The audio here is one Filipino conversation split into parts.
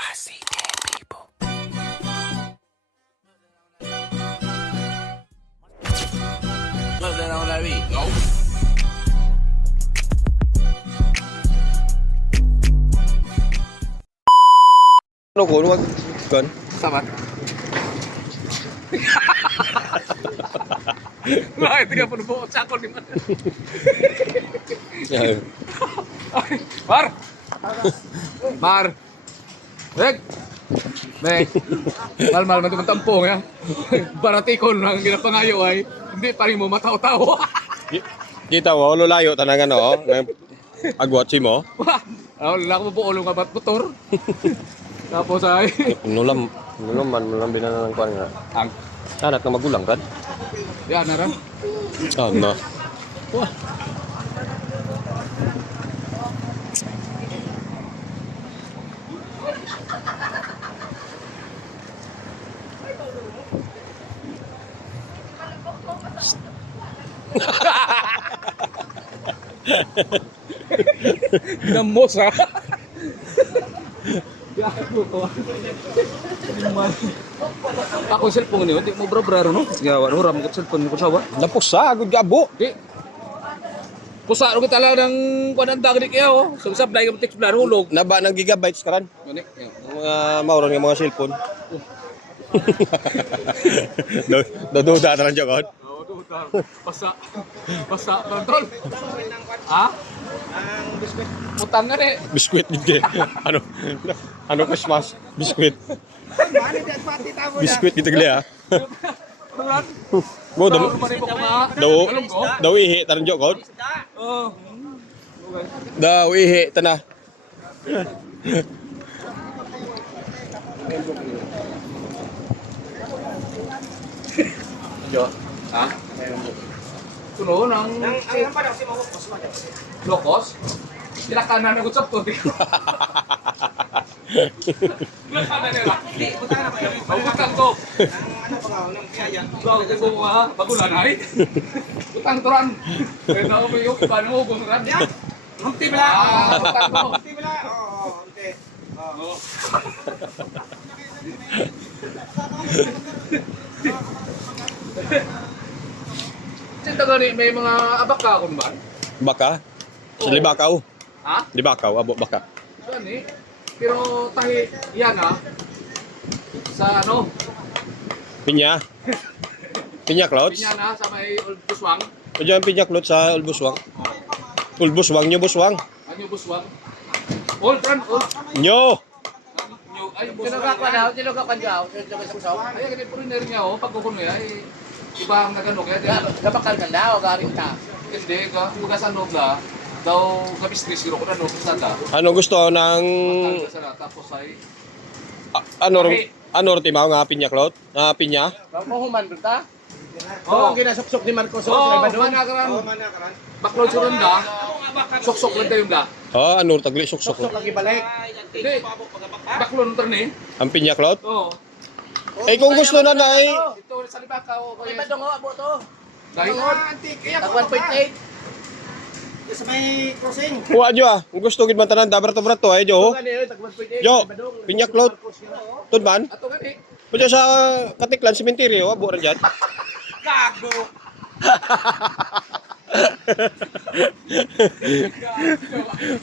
I see dead people. What's that on that beat? No. Ano ko, wag kan. Sama. Bakit tiga po po sakol di mana? Mar. Mar. Meg. Meg. Mal man tampong ya. Baratikon lang ginapangayo ay hindi pa rin mo mataw-taw. Kita mo, lulayo tanagan no. Agwat si mo. Wala ko po ulong kabat motor. Tapos ay Nulam man binanan ng kwan nga. ang Anak na magulang kan? yan na rin. Ano? Wah. Namos ha. Ako cellphone niyo, di mo bra-bra no? Gawa no ram ko cellphone ko sawa. Napusa, agad gabo. Di. Pusa ro kita lang ng kuan dag di kaya oh. So sablay ka text bla hulog. Naba ng gigabytes karan. Ani. Mga mauron nga mga cellphone. Daduda na lang dyan kon. Pasa. Pasa kontrol. Ha? Ang biskwit. Utang nga ni. Biskwit din. Ano Christmas? Biskwit. Biskwit gitu gili ha. Mo daw ihi tanan jok kon. Oh. Daw ihi tanah. Yo. Ha? Kuno nang lokos. Tilakanan ako sa to. Tilakanan nila. Utang na ba? Utang to. Ano pa nga unang biyaya? Ko ha, bagulan ay. Utang turan. Kaya na ko yung paano ko gumran. Hamti bala. Utang to. Hamti bala. Oo, hamti. Oo. Cinta gani may mga abaka kun ba? Baka? Sa Libakaw. Ha? Libakaw, abo baka. Gani. Pero tahi yan ha. Sa ano? Pinya. Pinya clouds. Pinya na sa may Old Buswang. O dyan pinya clouds sa Ulbuswang. Ulbuswang nyo buswang. Ano Buswang? Old friend, old. Nyo! Ay, Sino ka kanjaw? Ay, ganit po rin niya oh. Pag kukuno ay iba ang nagano kaya. Gabakal ka na o garing ka? Hindi, kuga sa loob na. Daw kabisnes ko na no, sada. Ano gusto ng... Tapos ay Ano rin timaw nga pinya cloud? Pinya? Mahuman doon ta? Oh, Oo, ginasuksok ni Marcos. oh, manakaran. Baklod suron da. Sok-sok lang tayo da. Ano rin tagli suksok. Suksok lagi balik. Hindi. Baklod nung ni. Ang pinya cloud? Oo. Kung gusto na na Ito sa Libakaw. Iba dong abo to. Dahil Tag 1.8. Sa may crossing. Huwag nyo Kung gusto gid man tanan, dabrato-brato ay jo. Tag 1.8. Jo, pinya cloud. Tudman? ato gani. Pwede sa Katiklan, Cementerio, abo rin dyan. Gago.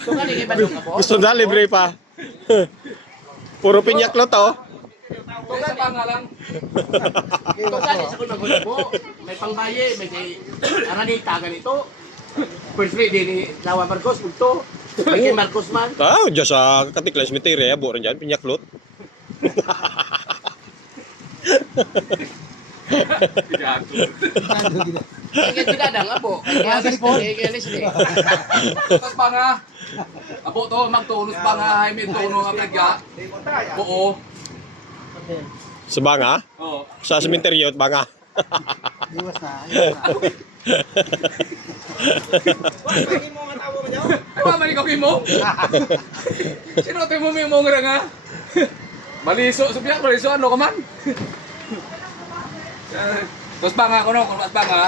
So kani iba dong abo. Gusto na, libre pa. Puro pinya cloud to. Ito sa pangalang. Ito kani sa kun magulabo. May pangbaye, may aranita ganito. First ready ni Lawa Marcos ugto. May Marcos man. Dyan sa Katiklan, Cementerio, abo rin dyan, pinya cloud. Kaya tinadang abo. Kaya lisli. Tapos pa nga. Abo to, magtunos pa nga. Ay, may tuno nga kagya. Oo. Sa Banga? Oo. Sa Cementerio at Banga. Iwas na. Ano man ikaw mo? Sino tayo mo may mong nga? Maliso, sabihan, maliso, ano ka man? Tapos pa nga ako no, kung pa nga.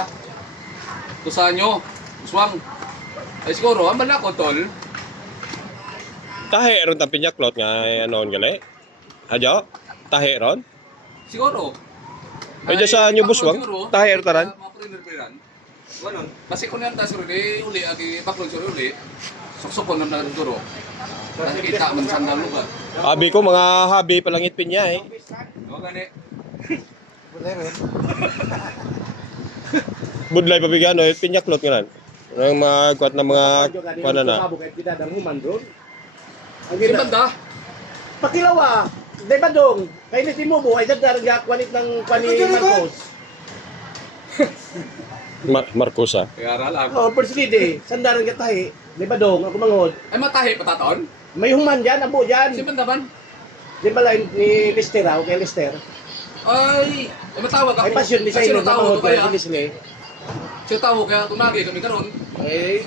Tusa nyo, swang. Ay siguro, aman ako tol. Tahe ron ta pinya cloud nga ano gali. Adyo? Tahi ron? Siguro. Ay, dyan sa New Buswang? Siguro. Tahi ron taran? Mga primer-primeran. Ganon. Kasi kung yan tas uli, agi baklog siguro uli. Suksukon na siguro. Nakikita man sa lugar. Abi ko, mga habi palangit pinya eh. O gani. Budlay pabigyan, no? Pinyaklot nga nan. Ang mga kuat na mga kuat na na. Kahit pinadarhuman doon. Ang Si gina, banda. pakilawa, di ba dong? Kaya ni Timubo ay dagdarga kwanit ng kwani Marcos. Marcos ah. Kaya ralag. Oh, first lady, sandaran ka tahi. Di ba dong? Ako mangod. Ay matahi patataon. May human dyan, abo dyan. Si banda man. Di ba lain ni Lester ako kay Lester? Ay matawag ako. Ay pasyon di sa inyo, Sino tawag mangod ko kaya? kaya. Sino tawag kaya tumagi kami karon. Eh,